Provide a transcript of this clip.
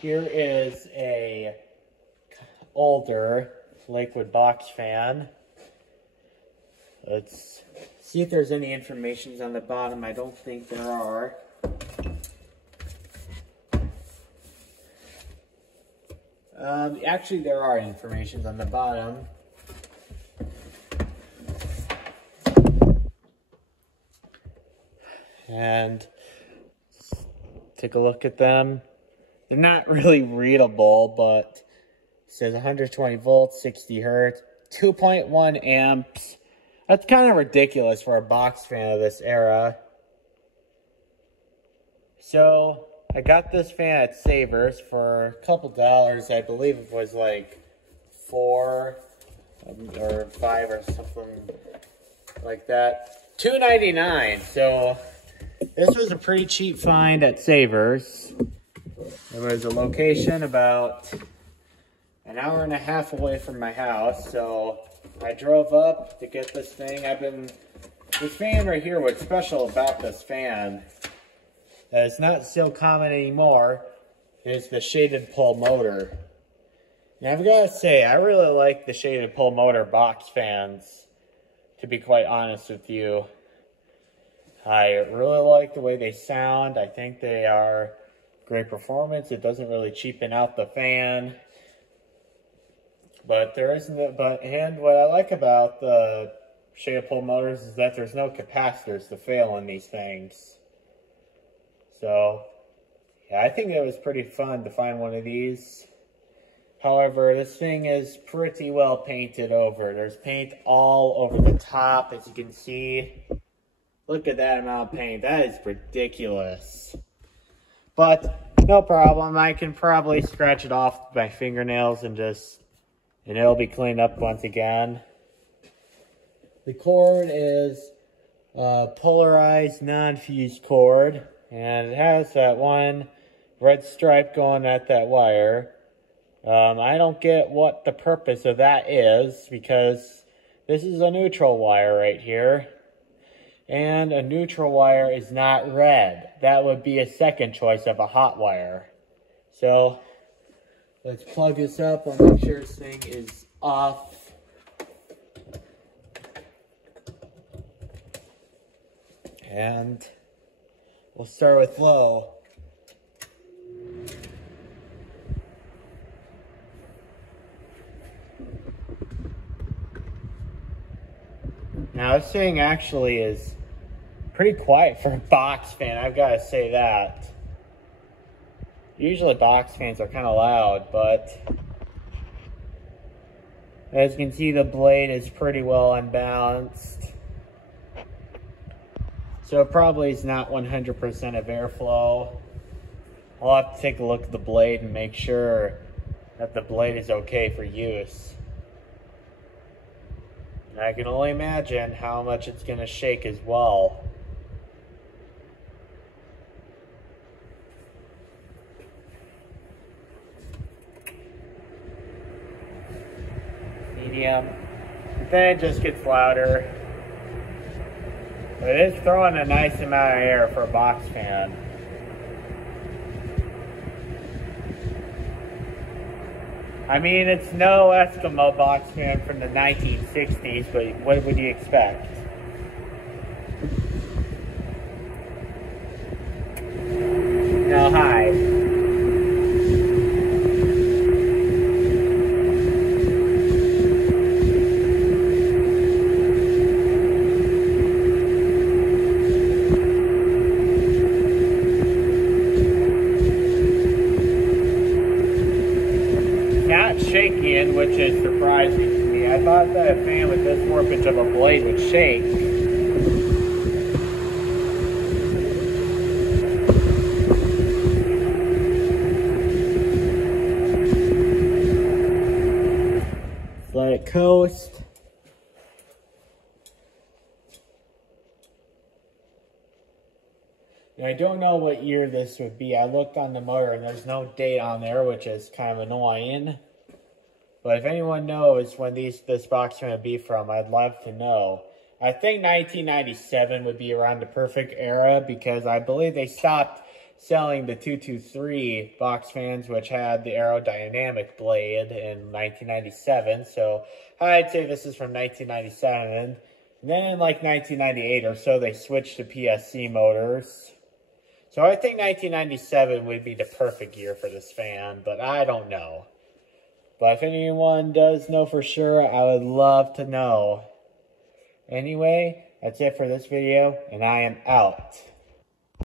Here is a older Lakewood box fan. Let's see if there's any information on the bottom. I don't think there are. Actually, there are information on the bottom. And take a look at them. They're not really readable, but it says 120 volts, 60 hertz, 2.1 amps. That's kind of ridiculous for a box fan of this era. So I got this fan at Savers for a couple dollars. I believe it was like $4 or $5 or something like that. $2.99. So this was a pretty cheap find at Savers. There was a location about an hour and a half away from my house, so I drove up to get this thing. This fan right here, what's special about this fan that is not so common anymore is the shaded pole motor. Now I've got to say, I really like the shaded pole motor box fans, to be quite honest with you. I really like the way they sound. I think they are great performance. It doesn't really cheapen out the fan. But and what I like about the shaded pole motors is that there's no capacitors to fail in these things. So, yeah, I think it was pretty fun to find one of these. However, this thing is pretty well painted over. There's paint all over the top, as you can see. Look at that amount of paint. That is ridiculous. But no problem. I can probably scratch it off with my fingernails and it'll be cleaned up once again. The cord is polarized non-fused cord, and it has that one red stripe going at that wire. I don't get what the purpose of that is, because this is a neutral wire right here. And a neutral wire is not red. That would be a second choice of a hot wire. So let's plug this up. I'll make sure this thing is off. And we'll start with low. Now this thing actually is pretty quiet for a box fan, I've got to say that. Usually box fans are kind of loud, but as you can see, the blade is pretty well unbalanced. So it probably is not 100% of airflow. I'll have to take a look at the blade and make sure that the blade is okay for use. And I can only imagine how much it's going to shake as well. Medium. Then it just gets louder. But it is throwing a nice amount of air for a box fan. I mean, it's no Eskimo box fan from the 1960s, but what would you expect? Now, hi. Shaking, which is surprising to me. I thought that a fan with this warpage of a blade would shake. Let it coast. Now, I don't know what year this would be. I looked on the motor and there's no date on there, which is kind of annoying. But if anyone knows when this box is going to be from, I'd love to know. I think 1997 would be around the perfect era, because I believe they stopped selling the 223 box fans, which had the aerodynamic blade in 1997. So I'd say this is from 1997. And then in like 1998 or so, they switched to PSC motors. So I think 1997 would be the perfect year for this fan, but I don't know. But if anyone does know for sure, I would love to know. Anyway, that's it for this video, and I am out.